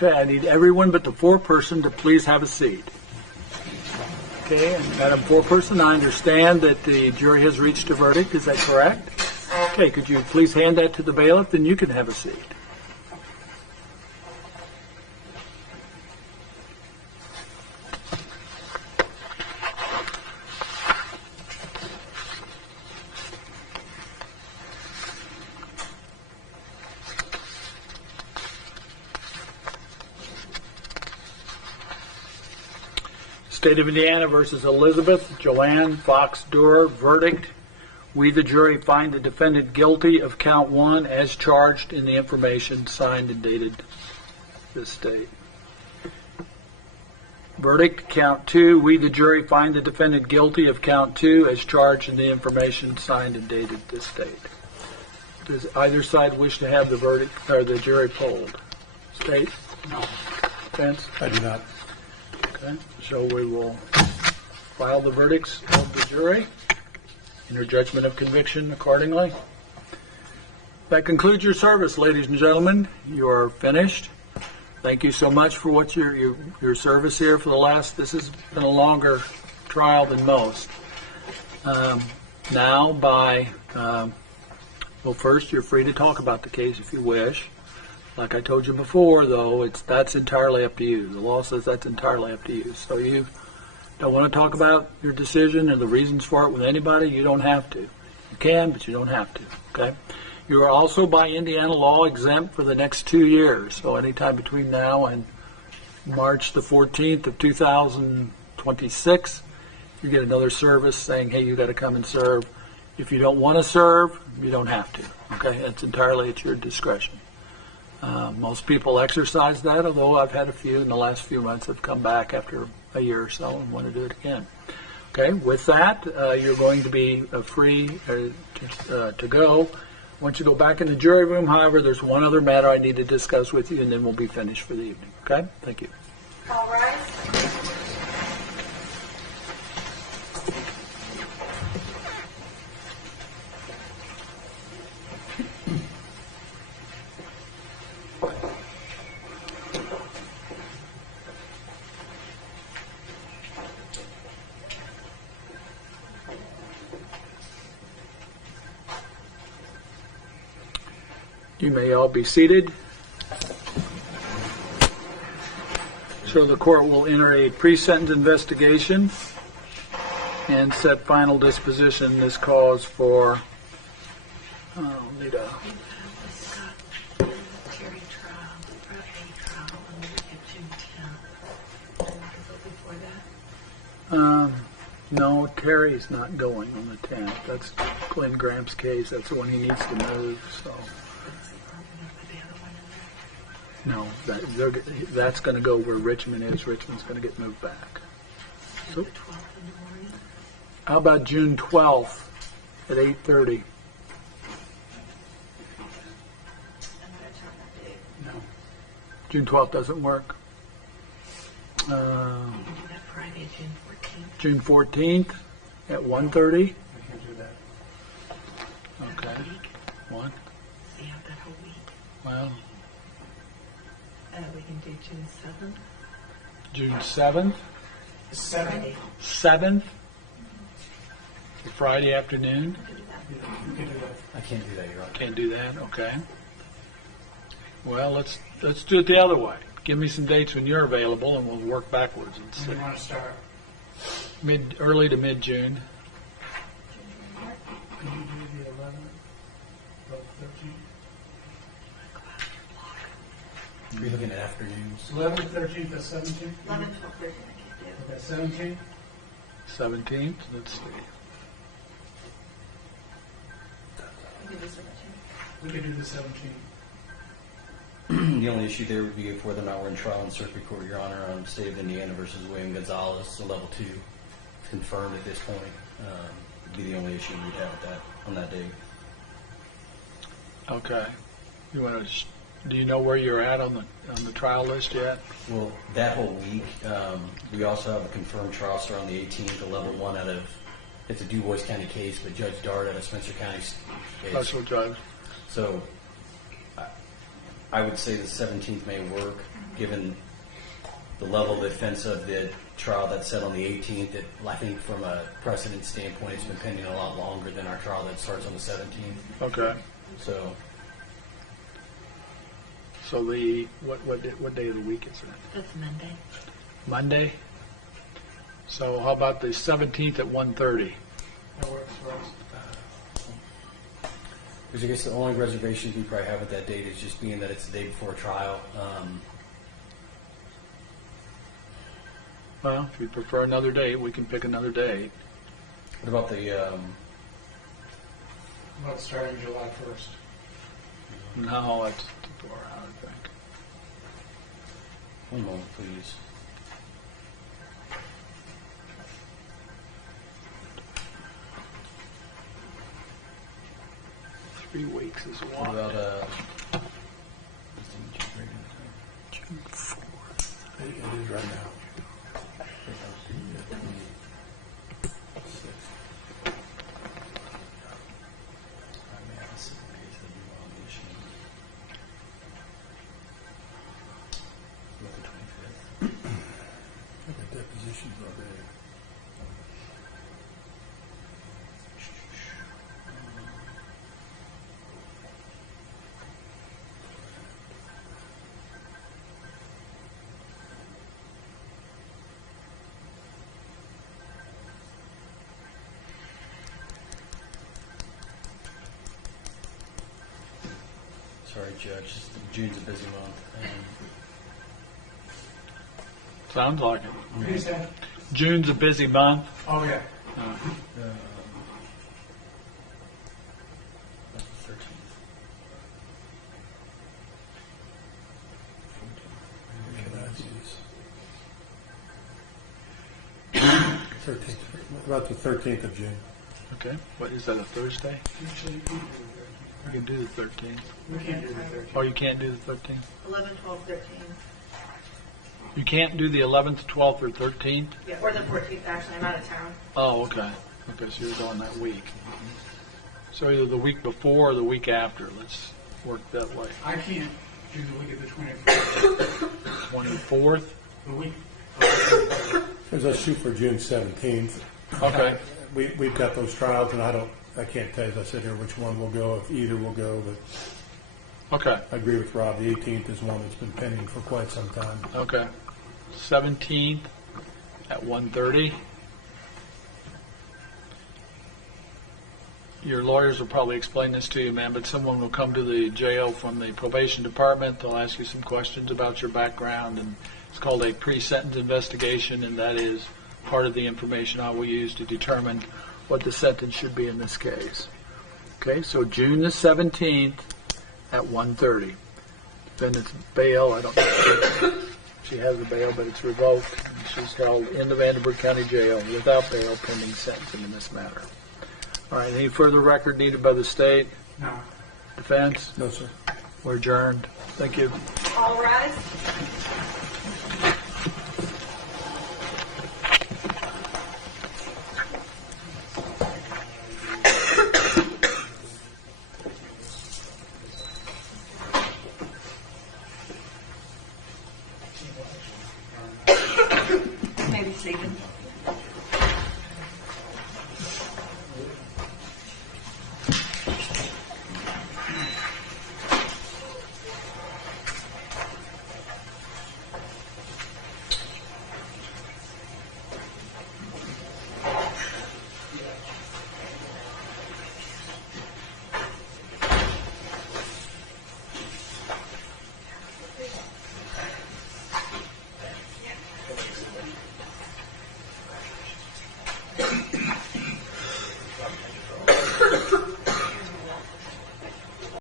Okay, I need everyone but the foreperson to please have a seat. Okay, and Madam Foreperson, I understand that the jury has reached a verdict. Is that correct? Okay, could you please hand that to the bailiff, then you can have a seat. State of Indiana versus Elizabeth Joanne Fox-Doerr. Verdict. We, the jury, find the defendant guilty of count 1 as charged in the information signed and dated this date. Verdict. Count 2. We, the jury, find the defendant guilty of count 2 as charged in the information signed and dated this date. Does either side wish to have the verdict or the jury polled? State? No. Defense? I do not. Okay, so we will file the verdicts of the jury and your judgment of conviction accordingly. That concludes your service, ladies and gentlemen. You are finished. Thank you so much for what your service here for the last. This has been a longer trial than most. Now, well, first you're free to talk about the case if you wish. Like I told you before, though, that's entirely up to you. The law says that's entirely up to you. So you don't want to talk about your decision and the reasons for it with anybody, you don't have to. You can, but you don't have to, okay? You are also, by Indiana law, exempt for the next 2 years. So anytime between now and March the 14th of 2026, you get another service saying, hey, you got to come and serve. If you don't want to serve, you don't have to, okay? It's entirely at your discretion. Most people exercise that, although I've had a few in the last few months have come back after a year or so and want to do it again. Okay, with that, you're going to be free to go. Once you go back in the jury room, however, there's one other matter I need to discuss with you, and then we'll be finished for the evening. Okay, thank you. All right. You may all be seated. So the court will enter a pre-sentence investigation and set final disposition in this cause for, need a... No, Terry's not going on the 10th. That's Glenn Graham's case. That's the one he needs to move, so... No, that's going to go where Richmond is. Richmond's going to get moved back. So, how about June 12th at 8:30? No. June 12th doesn't work. Friday, June 14th at 1:30? I can't do that. Okay. One? Yeah, that whole week. Well, We can do June 7th. June 7th? 7th? Friday afternoon? You can do that. I can't do that, Your Honor. Can't do that, okay. Well, let's do it the other way. Give me some dates when you're available, and we'll work backwards and see. When do you want to start? Early to mid-June. Can you do the 11th, 13th? Are you looking at afternoons? 11th, 13th, or 17th? 11th, 12th, 13th, I can't do. Okay, 17th? 17th, let's see. We can do 17th. We could do the 17th. The only issue there would be if whether or not we're in trial in circuit court, Your Honor, on the state of Indiana versus William Gonzalez, so level 2, confirmed at this point. Would be the only issue we'd have at that on that day. Okay. You want to? Do you know where you're at on the trial list yet? Well, that whole week, we also have a confirmed trial start on the 18th, a level 1 out of, it's a Du Bois County case, but Judge Dart out of Spencer County case. Special judge. So I would say the 17th may work, given the level of offense of the trial that's set on the 18th. I think from a precedent standpoint, it's been pending a lot longer than our trial that starts on the 17th. Okay. So So what day of the week is that? That's Monday. Monday? So how about the 17th at 1:30? That works for us. because I guess the only reservations we probably have with that date is just being that it's the day before trial. Well, if you prefer another date, we can pick another date. What about the, About starting July 1st. No, it's too far out, I think. one moment, please. Three weeks is a What lot. about, June 4th. It is right now. I got depositions already. sorry, Judge, June's a busy month. Sounds like it. What do you say? June's a busy month. Oh, yeah. That's the 13th. Can I use 13th? What about the 13th of June? Okay. What is that, a Thursday? Usually you can do We can do the 13th. the 13th. We can't do the 13th. Oh, you can't do the 13th? 11, 12, 13. You can't do the 11th, 12th, or 13th? Yeah, or the 14th, actually. I'm out of town. Oh, okay. Okay, so you're going that week. So either the week before or the week after. Let's work that way. I can't do the week of the 24th. 24th? The week. Because let's shoot for June 17th. Okay. We've got those trials, and I can't tell you as I sit here which one will go, if either will go, but Okay. I agree with Rob. The 18th is one that's been pending for quite some time. Okay. 17th at 1:30. Your lawyers will probably explain this to you, man, but someone will come to the jail from the probation department. They'll ask you some questions about your background, and it's called a pre-sentence investigation, and that is part of the information I will use to determine what the sentence should be in this case. Okay, so June the 17th at 1:30. Defendant's bail, I don't know if she has a bail, but it's revoked. And she's held in the Vanderburgh County Jail without bail pending sentencing in this matter. All right, any further record needed by the state? No. Defense? No, sir. We're adjourned. Thank you. All rise.